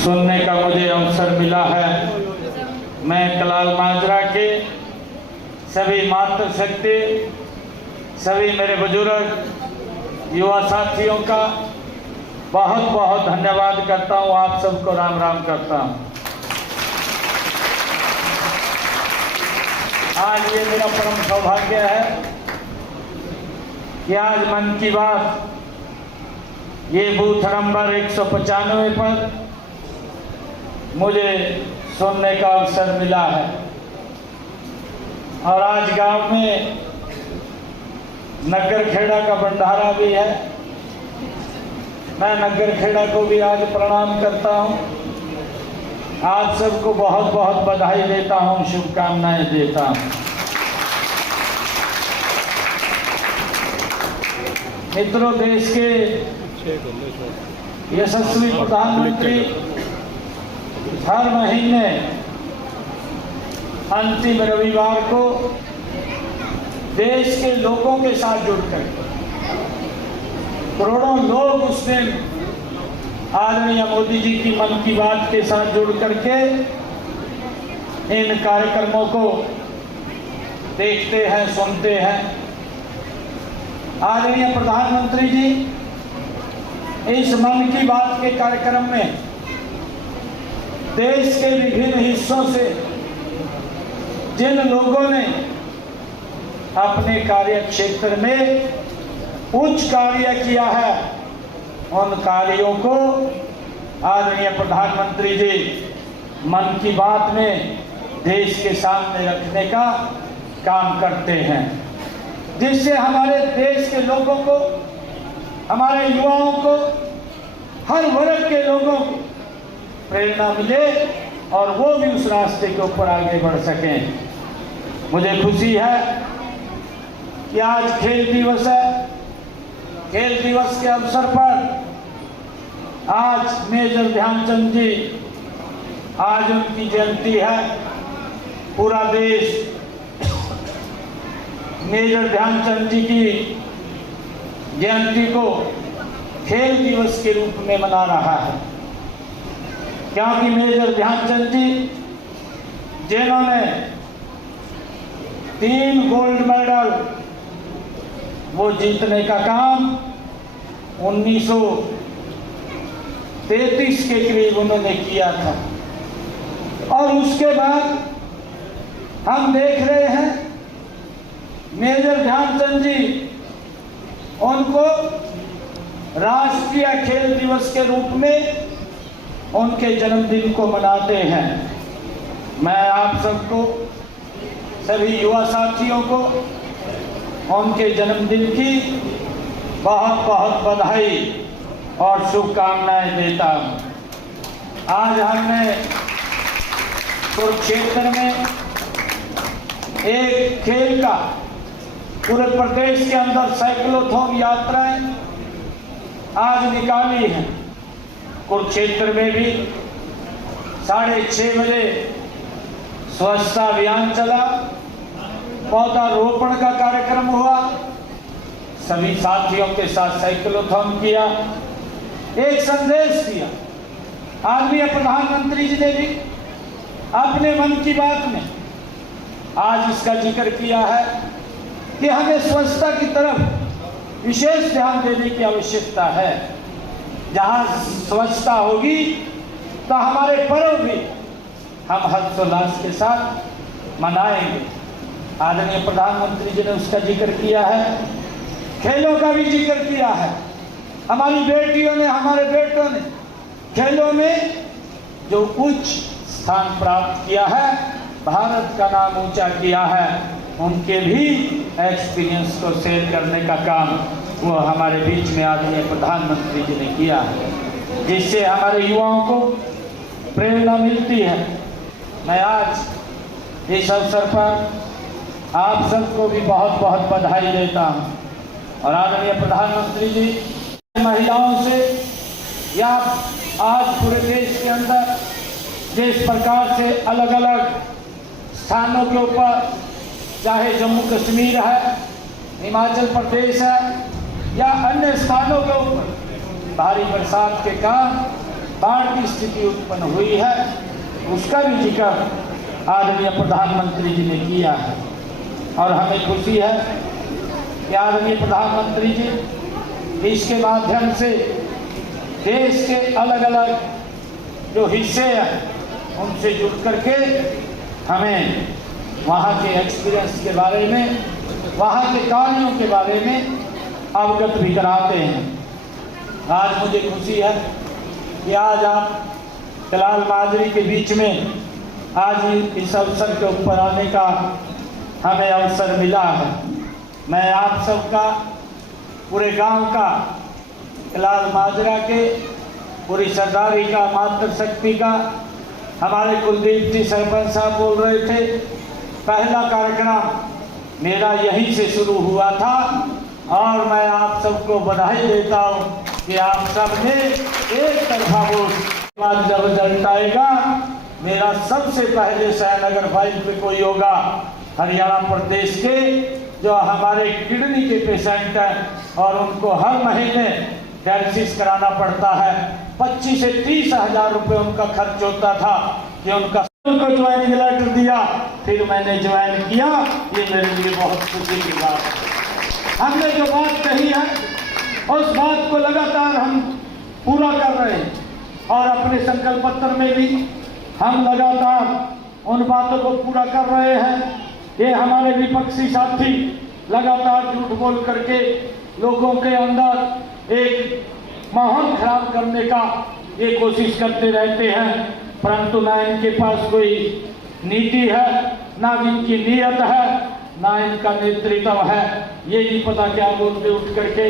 सुनने का मुझे अवसर मिला है। मैं कलाल माजरा के सभी मातृशक्ति, सभी मेरे बुजुर्ग युवा साथियों का बहुत बहुत धन्यवाद करता हूँ। आप सबको राम राम करता हूँ। आज ये मेरा परम सौभाग्य है कि आज मन की बात ये बूथ नंबर 195 पर मुझे सुनने का अवसर मिला है। और आज गांव में नगर खेड़ा का भंडारा भी है। मैं नगर खेड़ा को भी आज प्रणाम करता हूं। आप सबको बहुत बहुत बधाई देता हूं, शुभकामनाएं देता हूं। मित्रों, देश के यशस्वी प्रधानमंत्री हर महीने अंतिम रविवार को देश के लोगों के साथ जुड़कर करोड़ों लोग उस दिन आदरणीय मोदी जी की मन की बात के साथ जुड़ करके इन कार्यक्रमों को देखते हैं, सुनते हैं। आदरणीय प्रधानमंत्री जी इस मन की बात के कार्यक्रम में देश के विभिन्न हिस्सों से जिन लोगों ने अपने कार्य क्षेत्र में उच्च कार्य किया है, उन कार्यों को आदरणीय प्रधानमंत्री जी मन की बात में देश के सामने रखने का काम करते हैं, जिससे हमारे देश के लोगों को, हमारे युवाओं को, हर वर्ग के लोगों को प्रेरणा मिले और वो भी उस रास्ते के ऊपर आगे बढ़ सकें। मुझे खुशी है कि आज खेल दिवस है। खेल दिवस के अवसर पर आज मेजर ध्यानचंद जी, आज उनकी जयंती है। पूरा देश मेजर ध्यानचंद जी की जयंती को खेल दिवस के रूप में मना रहा है, क्योंकि मेजर ध्यानचंद जी जिन्होंने 3 गोल्ड मेडल वो जीतने का काम 1933 के करीब उन्होंने किया था। और उसके बाद हम देख रहे हैं मेजर ध्यानचंद जी उनको राष्ट्रीय खेल दिवस के रूप में उनके जन्मदिन को मनाते हैं। मैं आप सबको, सभी युवा साथियों को उनके जन्मदिन की बहुत बहुत बधाई और शुभकामनाएं देता हूं। आज हमने कुरुक्षेत्र में एक खेल का पूरे प्रदेश के अंदर साइक्लोथॉन यात्राएं आज निकाली हैं। कुरुक्षेत्र में भी 6:30 बजे स्वच्छता अभियान चला, पौधारोपण का कार्यक्रम हुआ, सभी साथियों के साथ साइक्लोथॉन किया, एक संदेश दिया। आदरणीय प्रधानमंत्री जी ने भी अपने मन की बात में आज इसका जिक्र किया है कि हमें स्वच्छता की तरफ विशेष ध्यान देने की आवश्यकता है। जहां स्वच्छता होगी तो हमारे पर्व भी हम हर्षोल्लास के साथ मनाएंगे। आदरणीय प्रधानमंत्री जी ने उसका जिक्र किया है, खेलों का भी जिक्र किया है। हमारी बेटियों ने, हमारे बेटों ने खेलों में जो उच्च स्थान प्राप्त किया है, भारत का नाम ऊंचा किया है, उनके भी एक्सपीरियंस को शेयर करने का काम वो हमारे बीच में आदरणीय प्रधानमंत्री जी ने किया है, जिससे हमारे युवाओं को प्रेरणा मिलती है। मैं आज इस अवसर पर आप सबको भी बहुत बहुत बधाई देता हूँ। और आदरणीय प्रधानमंत्री जी महिलाओं से या आज पूरे देश के अंदर जिस प्रकार से अलग अलग स्थानों के ऊपर, चाहे जम्मू कश्मीर है, हिमाचल प्रदेश है या अन्य स्थानों के ऊपर भारी बरसात के कारण बाढ़ की स्थिति उत्पन्न हुई है, उसका भी जिक्र आदरणीय प्रधानमंत्री जी ने किया है। और हमें खुशी है कि आदरणीय प्रधानमंत्री जी इसके माध्यम से देश के अलग अलग जो हिस्से हैं उनसे जुड़ करके हमें वहाँ के एक्सपीरियंस के बारे में, वहाँ के कार्यों के बारे में अवगत भी कराते हैं। आज मुझे खुशी है कि आज आप कलाल माजरी के बीच में आज इस अवसर के ऊपर आने का हमें अवसर मिला है। मैं आप सबका, पूरे गांव का, कलाल माजरा के पूरी सरदारी का, मातृशक्ति का, हमारे कुलदीप जी सरपंच साहब बोल रहे थे, पहला कार्यक्रम मेरा यहीं से शुरू हुआ था और मैं आप सबको बधाई देता हूँ कि आप सब ने एक तरफा वोट, जब रिजल्ट आएगा मेरा सबसे पहले सयानगर 5 पे कोई होगा। हरियाणा प्रदेश के जो हमारे किडनी के पेशेंट हैं और उनको हर महीने डायलिसिस कराना पड़ता है, 25 से 30 हजार रुपये उनका खर्च होता था कि उनको ज्वाइनिंग लेटर दिया, फिर मैंने ज्वाइन किया। ये मेरे लिए बहुत खुशी की बात है। हमने जो बात कही है उस बात को लगातार हम पूरा कर रहे हैं और अपने संकल्प पत्र में भी हम लगातार उन बातों को पूरा कर रहे हैं। ये हमारे विपक्षी साथी लगातार झूठ बोल करके लोगों के अंदर एक माहौल खराब करने का ये कोशिश करते रहते हैं, परंतु ना इनके पास कोई नीति है, ना इनकी नीयत है, ना इनका नेतृत्व है। ये नहीं पता क्या बोलते उठ करके।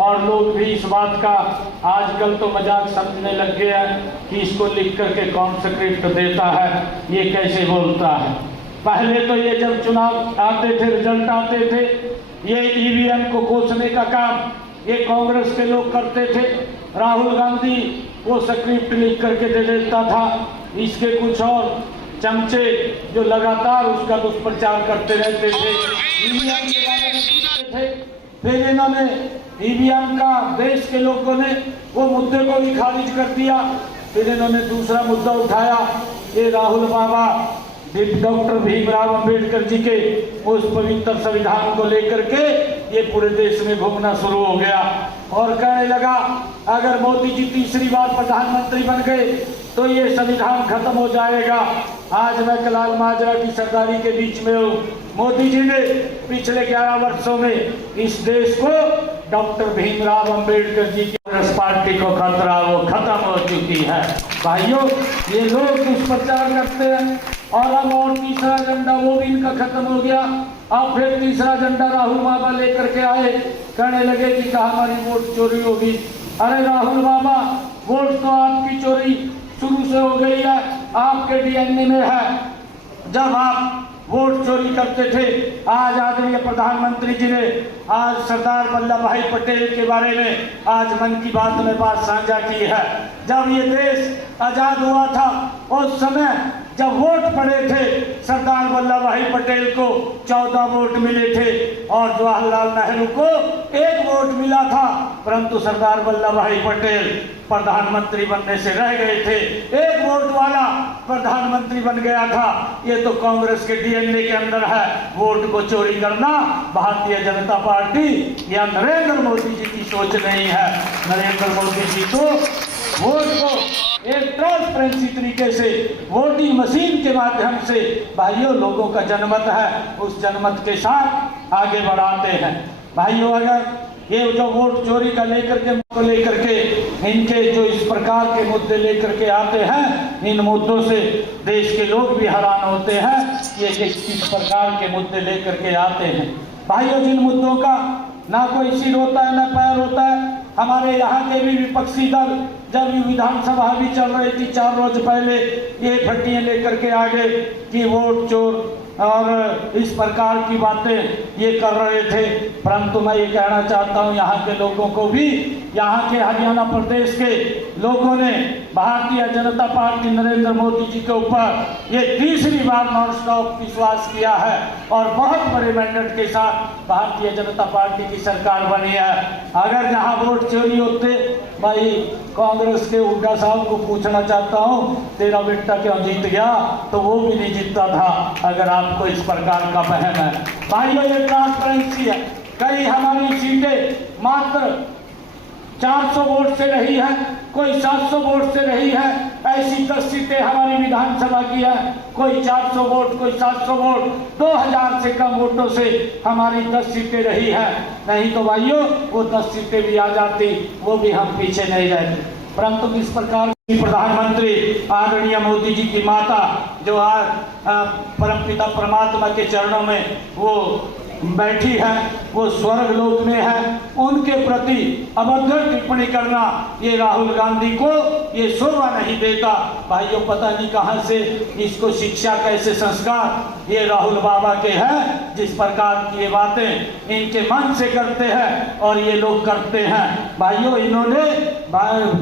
और लोग भी इस बात का आजकल तो मजाक समझने लग गए हैं कि इसको लिख करके कौन स्क्रिप्ट देता है, ये कैसे बोलता है। पहले तो ये जब चुनाव आते थे, रिजल्ट आते थे, ये ईवीएम को कोसने का काम ये कांग्रेस के लोग करते थे। राहुल गांधी वो स्क्रिप्ट लिख करके दे देता था, इसके कुछ और चमचे जो लगातार उसका दुष्प्रचार करते रहते थे, ईवीएम के बारे में कहते थे। फिर इन्होंने ईवीएम का देश के लोगों ने वो मुद्दे को भी खारिज कर दिया। फिर इन्होंने दूसरा मुद्दा उठाया, ये राहुल बाबा डॉक्टर भीमराव अंबेडकर जी के उस पवित्र संविधान को लेकर के ये पूरे देश में घूमना शुरू हो गया और कहने लगा अगर मोदी जी तीसरी बार प्रधानमंत्री बन गए तो ये संविधान खत्म हो जाएगा। आज मैं कलाल माजरा की सरदारी के बीच में हूँ। मोदी जी ने पिछले 11 वर्षों में इस देश को डॉक्टर भीमराव अंबेडकर जी की कांग्रेस पार्टी को खतरा वो खत्म हो चुकी है। भाइयों, ये लोग दुष्प्रचार करते हैं और अब और तीसरा एजेंडा वो भी इनका खत्म हो गया। अब फिर तीसरा एजेंडा राहुल बाबा लेकर के आए, कहने लगे कि हमारी वोट चोरी होगी। अरे राहुल बाबा, वोट तो आपकी चोरी शुरू से हो गई है, आपके डीएनए में है। जब आप वोट चोरी करते थे, आज आदरणीय प्रधानमंत्री जी ने आज सरदार वल्लभ भाई पटेल के बारे में आज मन की बात में बात साझा की है। जब ये देश आजाद हुआ था उस समय जब वोट पड़े थे सरदार वल्लभ भाई पटेल को 14 वोट मिले थे और जवाहरलाल नेहरू को 1 वोट मिला था, परंतु सरदार वल्लभ भाई पटेल प्रधानमंत्री बनने से रह गए थे। 1 वोट वाला प्रधानमंत्री बन गया था। ये तो कांग्रेस के डीएनए के अंदर है, वोट को चोरी करना। भारतीय जनता पार्टी या नरेंद्र मोदी जी की सोच नहीं है। नरेंद्र मोदी जी को वोट को एक ट्रांसपेरेंसी तरीके से वोटिंग मशीन के माध्यम से भाइयों लोगों का जनमत है, उस जनमत के साथ आगे बढ़ाते हैं। भाइयों, अगर ये जो वोट चोरी का लेकर के इनके जो इस प्रकार के मुद्दे लेकर के आते हैं, इन मुद्दों से देश के लोग भी हैरान होते हैं कि ये किस प्रकार के मुद्दे लेकर के आते हैं। भाइयों, जिन मुद्दों का ना कोई सिर होता है ना पैर होता है। हमारे यहाँ के भी विपक्षी दल जब विधानसभा भी चल रही थी 4 रोज पहले ये फट्टियाँ लेकर के आ गए कि वोट चोर और इस प्रकार की बातें ये कर रहे थे। परंतु मैं ये कहना चाहता हूँ यहाँ के लोगों को भी यहाँ के हरियाणा प्रदेश के लोगों ने भारतीय जनता पार्टी नरेंद्र मोदी जी के ऊपर ये तीसरी बार नॉन स्टॉप विश्वास किया है और बहुत बड़े मैंडेट के साथ भारतीय जनता पार्टी की सरकार बनी है। अगर जहाँ वोट चोरी होते, भाई कांग्रेस के हुड्डा साहब को पूछना चाहता हूँ, तेरा बेटा क्यों जीत गया, तो वो भी नहीं जीतता था। अगर आपको इस प्रकार का वहम है भाइयों, ये ट्रांसपेरेंसी है। कई हमारी सीटें मात्र 400 वोट से रही है, कोई 700 वोट से रही है। ऐसी 10 सीटें हमारी विधानसभा की है, कोई 400 वोट, कोई 700 वोट, 2000 से कम वोटों से हमारी 10 सीटें रही है। नहीं तो भाइयों वो 10 सीटें भी आ जाती, वो भी हम पीछे नहीं रहते। परंतु किस प्रकार प्रधानमंत्री आदरणीय मोदी जी की माता जो आज परमपिता परमात्मा के चरणों में वो बैठी है, वो स्वर्ग लोक में है, उनके प्रति अभद्र टिप्पणी करना ये राहुल गांधी को ये शोभा नहीं देता। भाइयों पता नहीं कहां से इसको शिक्षा, कैसे संस्कार ये राहुल बाबा के हैं, जिस प्रकार की ये बातें इनके मन से करते हैं और ये लोग करते हैं। भाइयों इन्होंने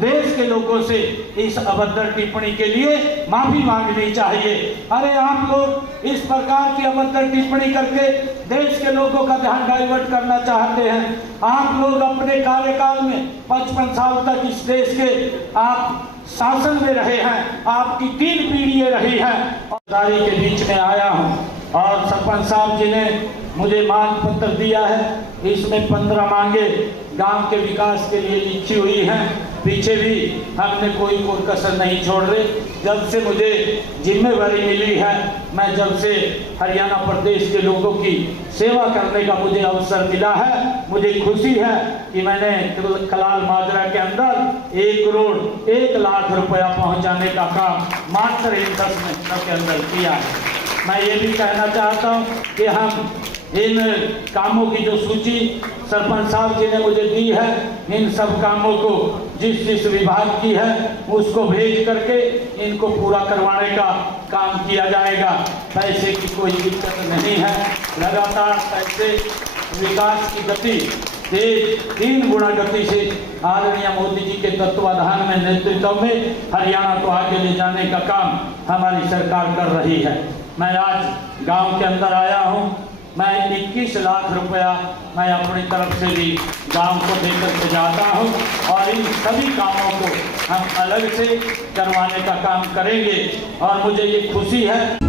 देश के लोगों से इस अभद्र टिप्पणी के लिए माफी मांगनी चाहिए। अरे आप लोग इस प्रकार की अभद्र टिप्पणी करके देश के लोगों का ध्यान डाइवर्ट करना चाहते हैं। आप लोग अपने कार्यकाल में 55 साल तक इस देश के आप शासन में रहे हैं, आपकी 3 पीढ़ियां रही हैं। दारी के बीच में आया हूं और सरपंच साहब जी ने मुझे मांग पत्र दिया है, इसमें 15 मांगे गांव के विकास के लिए लिखी हुई हैं। पीछे भी हमने कोई कसर नहीं छोड़ रहे। जब से मुझे जिम्मेवारी मिली है, मैं जब से हरियाणा प्रदेश के लोगों की सेवा करने का मुझे अवसर मिला है, मुझे खुशी है कि मैंने कलाल माजरा के अंदर 1 करोड़ 1 लाख रुपया पहुंचाने का काम मात्र इन 10 महीनों के अंदर किया है। मैं ये भी कहना चाहता हूँ कि हम इन कामों की जो सूची सरपंच साहब जी ने मुझे दी है, इन सब कामों को जिस विभाग की है उसको भेज करके इनको पूरा करवाने का काम किया जाएगा। पैसे की कोई दिक्कत नहीं है, लगातार पैसे विकास की गति तेज 3 गुना गति से आदरणीय मोदी जी के तत्वाधान में नेतृत्व में हरियाणा को आगे ले जाने का काम हमारी सरकार कर रही है। मैं आज गांव के अंदर आया हूं, मैं 21 लाख रुपया मैं अपनी तरफ से भी गांव को देकर के जाता हूं और इन सभी कामों को हम अलग से करवाने का काम करेंगे और मुझे ये खुशी है